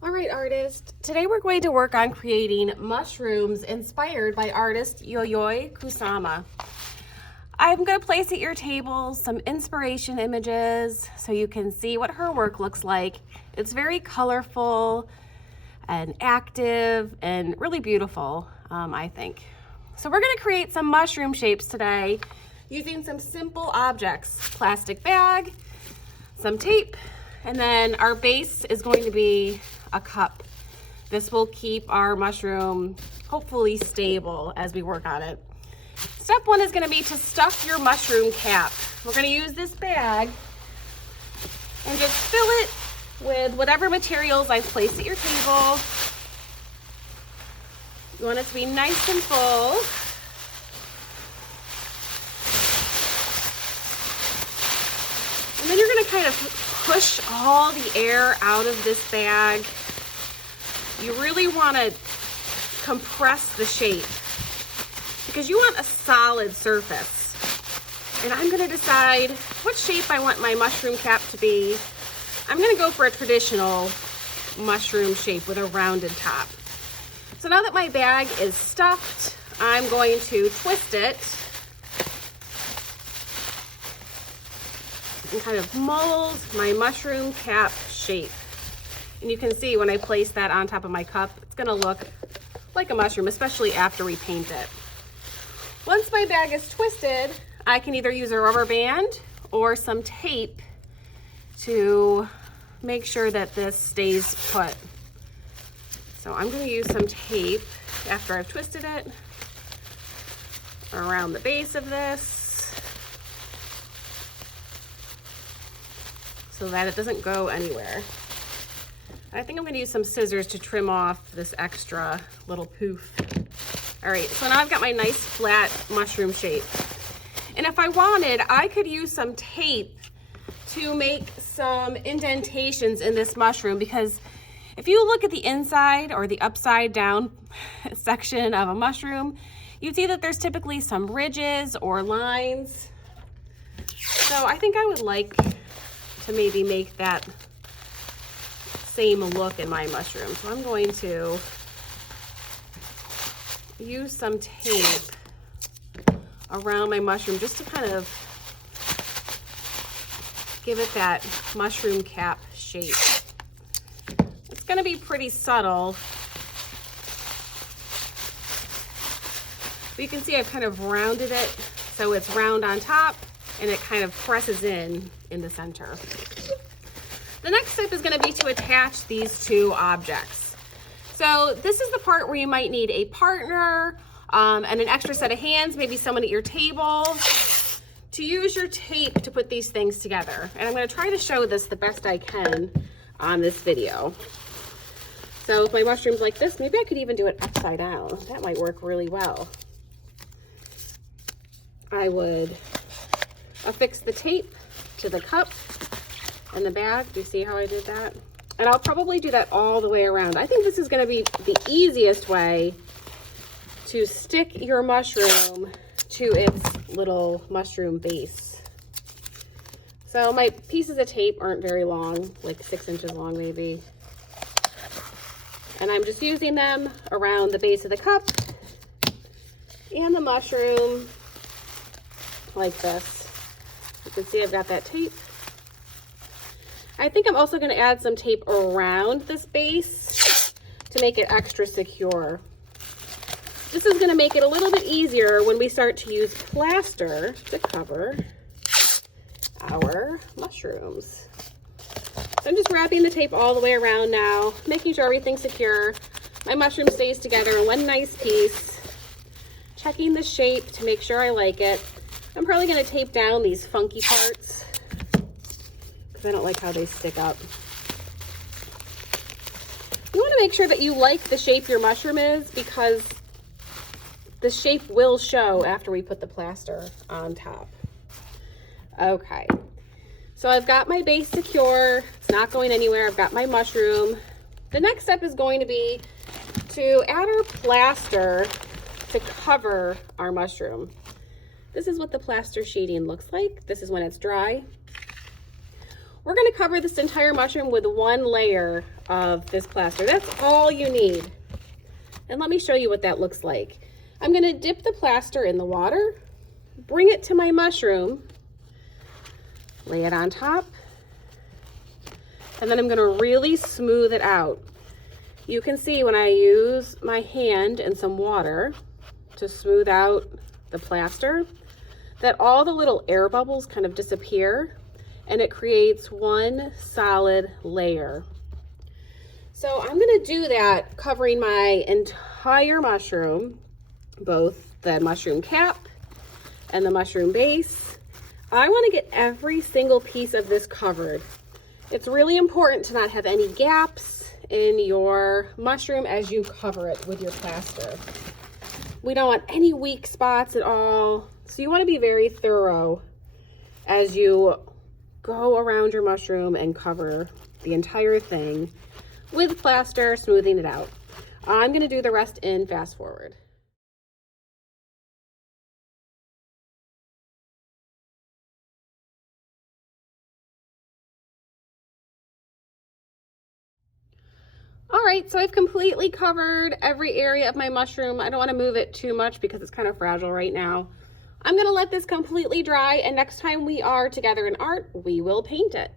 All right, artist. Today we're going to work on creating mushrooms inspired by artist Yayoi Kusama. I'm going to place at your table some inspiration images so you can see what her work looks like. It's very colorful and active and really beautiful, I think. So we're going to create some mushroom shapes today using some simple objects: plastic bag, some tape, and then our base is going to be a cup. This will keep our mushroom hopefully stable as we work on it. Step one is going to be to stuff your mushroom cap. We're going to use this bag and just fill it with whatever materials I've placed at your table. You want it to be nice and full. And then you're going to kind of push all the air out of this bag. You really want to compress the shape because you want a solid surface. And I'm going to decide what shape I want my mushroom cap to be. I'm going to go for a traditional mushroom shape with a rounded top. So now that my bag is stuffed, I'm going to twist it and kind of mold my mushroom cap shape. And you can see when I place that on top of my cup, it's gonna look like a mushroom, especially after we paint it. Once my bag is twisted, I can either use a rubber band or some tape to make sure that this stays put. So I'm gonna use some tape after I've twisted it around the base of this so that it doesn't go anywhere. I think I'm going to use some scissors to trim off this extra little poof. All right, so now I've got my nice flat mushroom shape. And if I wanted, I could use some tape to make some indentations in this mushroom, because if you look at the inside or the upside down section of a mushroom, you see that there's typically some ridges or lines. So I think I would like to maybe make that same look in my mushroom. So I'm going to use some tape around my mushroom just to kind of give it that mushroom cap shape. It's going to be pretty subtle, but you can see I've kind of rounded it so it's round on top and it kind of presses in the center. The next step is going to be to attach these two objects. So this is the part where you might need a partner and an extra set of hands, maybe someone at your table, to use your tape to put these things together. And I'm going to try to show this the best I can on this video. So if my mushroom's like this, maybe I could even do it upside down. That might work really well. I would affix the tape to the cup and the bag. Do you see how I did that? And I'll probably do that all the way around. I think this is going to be the easiest way to stick your mushroom to its little mushroom base. So my pieces of tape aren't very long, like 6 inches long maybe. And I'm just using them around the base of the cup and the mushroom like this. You can see I've got that tape. I think I'm also going to add some tape around this base to make it extra secure. This is going to make it a little bit easier when we start to use plaster to cover our mushrooms. So I'm just wrapping the tape all the way around now, making sure everything's secure. My mushroom stays together in one nice piece. Checking the shape to make sure I like it. I'm probably going to tape down these funky parts because I don't like how they stick up. You want to make sure that you like the shape your mushroom is, because the shape will show after we put the plaster on top. Okay, so I've got my base secure. It's not going anywhere. I've got my mushroom. The next step is going to be to add our plaster to cover our mushroom. This is what the plaster sheeting looks like. This is when it's dry. We're gonna cover this entire mushroom with one layer of this plaster. That's all you need. And let me show you what that looks like. I'm gonna dip the plaster in the water, bring it to my mushroom, lay it on top, and then I'm gonna really smooth it out. You can see when I use my hand and some water to smooth out the plaster, that all the little air bubbles kind of disappear and it creates one solid layer. So I'm gonna do that covering my entire mushroom, both the mushroom cap and the mushroom base. I wanna get every single piece of this covered. It's really important to not have any gaps in your mushroom as you cover it with your plaster. We don't want any weak spots at all. So you want to be very thorough as you go around your mushroom and cover the entire thing with plaster, smoothing it out. I'm going to do the rest in fast forward. All right, so I've completely covered every area of my mushroom. I don't want to move it too much because it's kind of fragile right now. I'm going to let this completely dry, and next time we are together in art, we will paint it.